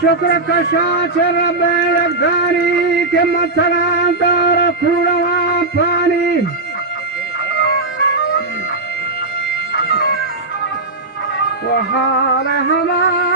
شکر کشا چه رب یکدانی که مثلا دار کورم پانی و حال همه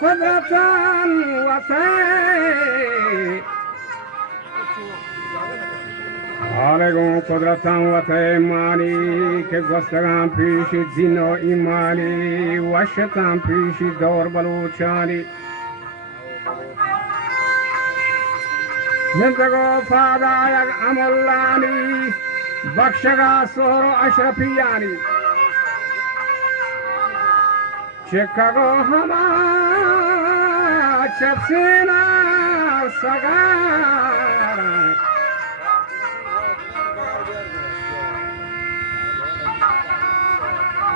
قدرتن و تی حال قدرتن و تی مانی که گستگان پیش دین و ایمانی و شتن پیش دور بلوچانی زندگو فادا یک عملانی بخشگا سور و اشرفیانی چکگو همه چپسینا سگار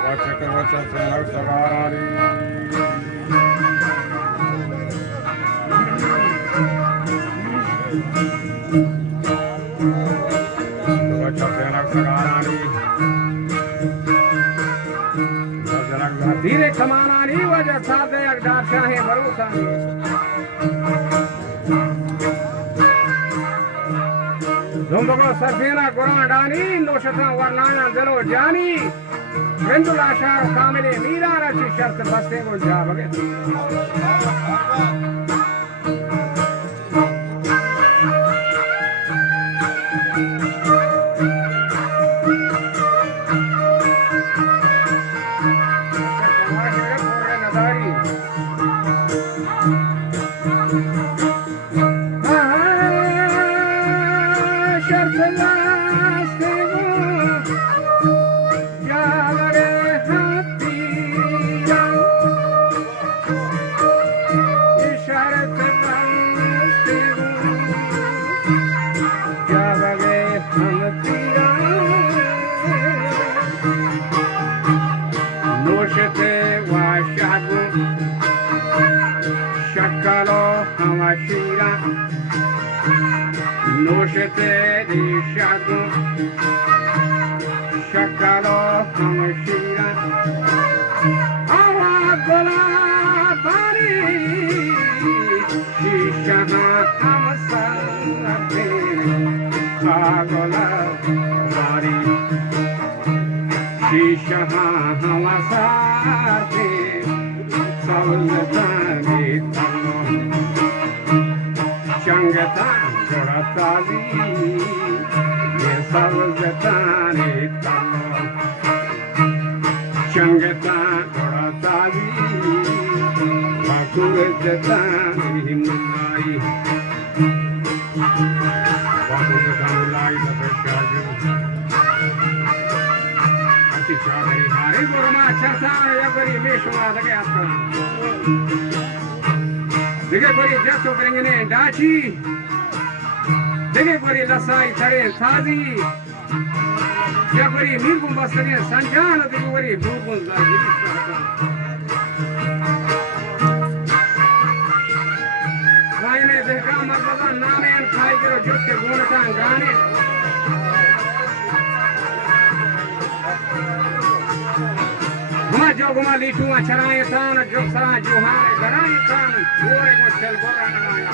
و چپسینا سگارانی و چپسینا سگارانی धीरे कमानानी वजह साथे एक डारशाही भरोसानी झुंबको सफीना गुरांडानी नोशता वरनाना दिलो जानी विंदुला शार कामिले मीरा रची शर्त बस्ते को जा बगे नोशते दिशागु शक्करो हमशीरा आवा गोला पानी शीशा हमसलते आगोला पानी शीशा हमसलते सवलतानी तनो चंगता Tazi, yes, I was the tani tamo. Changata, Tazi, Baku is the tani Mumbai. Baku is the light of a shadow. Ati Chagari, Hari Burma, Chata, every Mishwa, the Gatra. The Gabari just opening in Dachi. देखे परी लसाई तरे साजी या परी मीरकुम बस्तरी संजान देखे परी भूकुम जागी भाई ने देखा मर्दबा नामे अन खाई करो जुट के गुणटान गाने जो गुमा लीटू चराए तान जो सरा जोहारे गराए तान गोरे को चल गोरा नवाया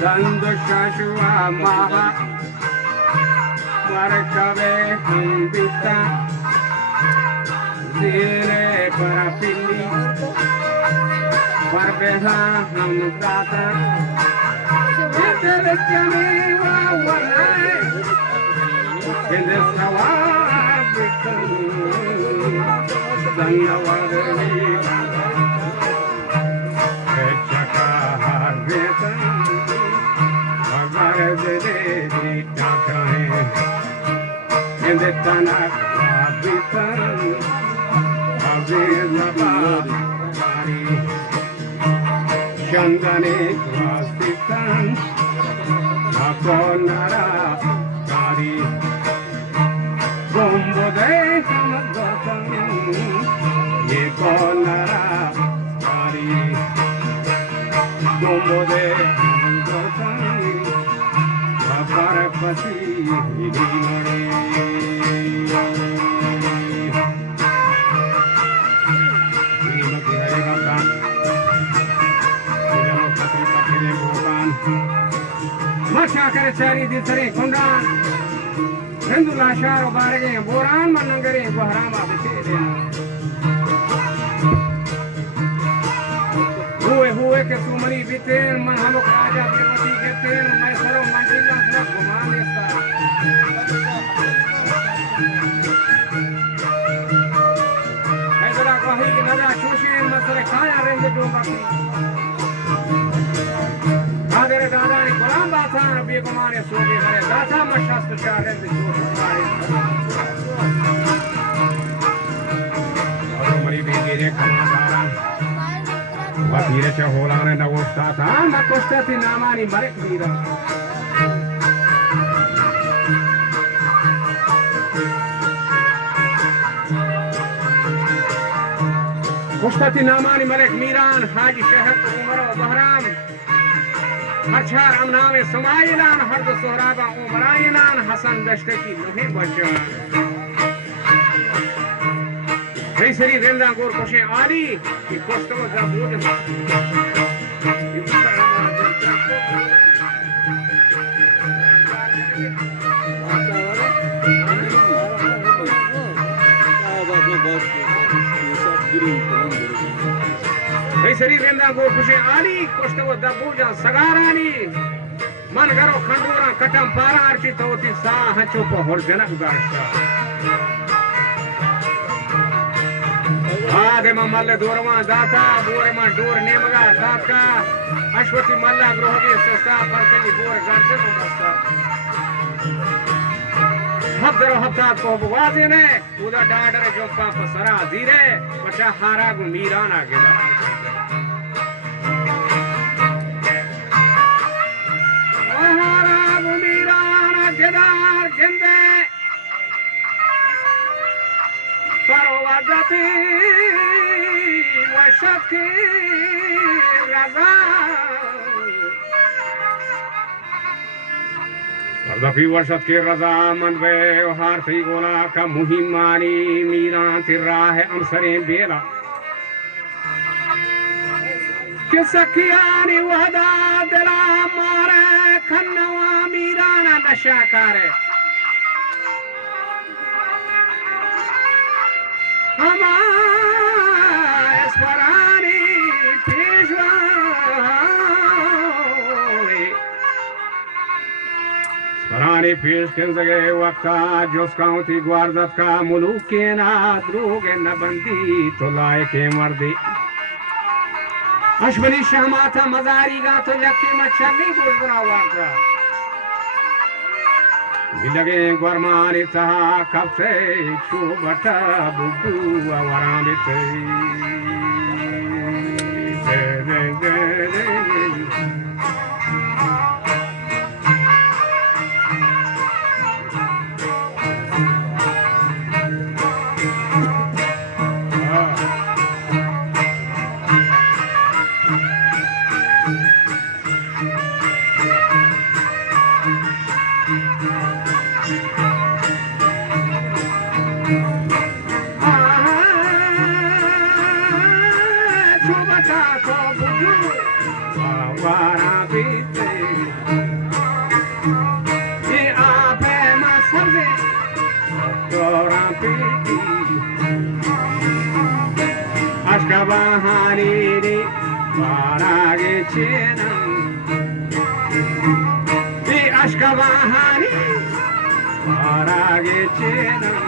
Dando Shashua Maha Marakabe Humbita Zile Parapili Parbeha Hamdata Intellectually Wawalai In this Hawabikum Zanawari In the Tanakh, Chandane स्वास्तिकं अकोनरा कारी कुंभदे समदतं ये कोनरा कारी कुंभदे समदतं अपरपति हिमोरे Masha kare chari di sare kundan Hindu lashar barage boran manangare bahrama bitere हुए के तुमरी बितेन मन हमो राजा देवती के तेन मैं सरो मंदिर सब घुमा लेता मैं जरा कही कि नजा चूशी मसरे खाया रेंगे जो बाकी आदरे दादा ने गुलाम बाथा बे कुमारे सोगे करे दाता मशास्त चारे दे जो सारे और मरी बेगे रे खमादारा Watire che holane na ostata na costati na mani marek mira costati na mani marek miran haji shahar umar o bahram harchar amname sumaylan har do sohraba umraylan hasan dashte ki lohe bacha Reiseri Venda Gor Koshe Ali, e Costo da Buda. Reiseri Venda Gor Koshe Ali, Costo da Buda Sagarani. Man Garo Khandura Katam Para Archi Toti Sa Hachopa Horzena Ugasha. आगे में मल्ल दूरमा दाता बोरे में दूर नेमगा दाता अश्वती मल्ल ग्रोहगी सस्ता पर कहीं बोर गाते में बस्ता हफ्ते हफ्ता को बुवाजे ने उधर डाडर जो पाप सरा धीरे बचा हारा गु मीरान आगे हारा गु मीरान गेदार जिंदे Parovadati Vashati Raza Pardapi Vashati Raza Manve Harthi Gola Ka Muhimani Miran Tirrahe Amsare Bela Kisakiyani Wada Dela Mare Khannawa Mirana Nashakare Esparani Pish Kenzage Waka Jos County Guardat Ka Muluke Na Druge Na Bandi Tolai Ke Mardi Ashwani Shamata Mazari Gato Yakki Machali Gulbura Warda Bilage Guarmani Taha Kapse Chubata Budu Awaramite Ashkabahani Varage Chenam Di Ashkabahani Varage Chenam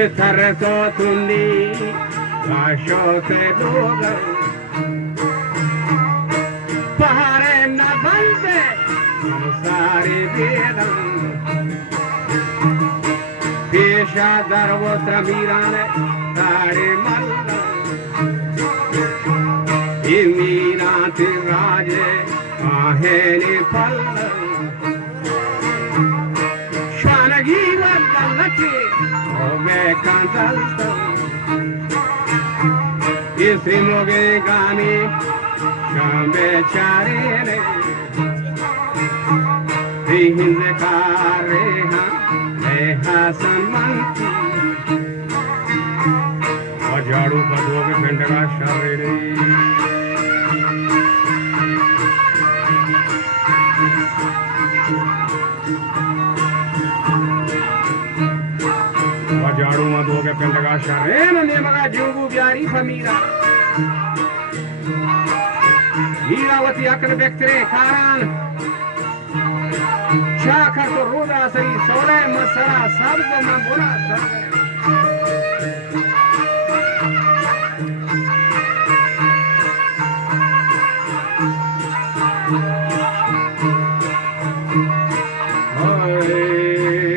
Itharto Tundi Vashote Dogal Pahare Nabalde Sari Vedam Pesha Darvotra Mirane Tare Malla Meera राजे आहेने पल शानगी वल्लके ओवे कांतल इसरी मोगे गानी शांबे चारे हिंद कारे हसन मंती और झाड़ू का दो के पिंड का शरीर और झाड़ू में दो के पिंड का शरीर ने मगा जोगू प्यारी फमीरा हीरावती अकल व्यक्तरे खारान शाखर तो रोदा सरी सोले मसरा सब को मैं बोला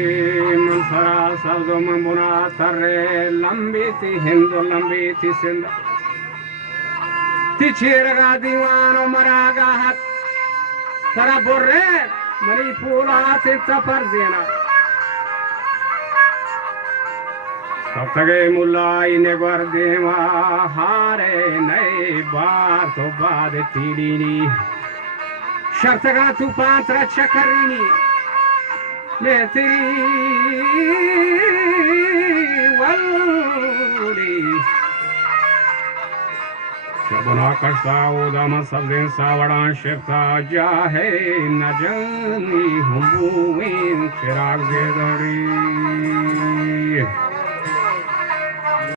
मसरा सब को मैं बोला सरे लंबी थी हिंदू लंबी थी सिंध तिचेरगा दीवानो मरागा हाथ सरा बोर्रे मरी पूरा से सफर देना सतगे मुलाई ने गर देवा हारे नए बार तो बाद तीड़ी शर्तगा तू पांचरा चकरीनी मैं तेरी वल्ली शबना कष्टा उदम सब दिन सावड़ा शिफ्ता जाहे न जनी हूँ चिराग दे दड़ी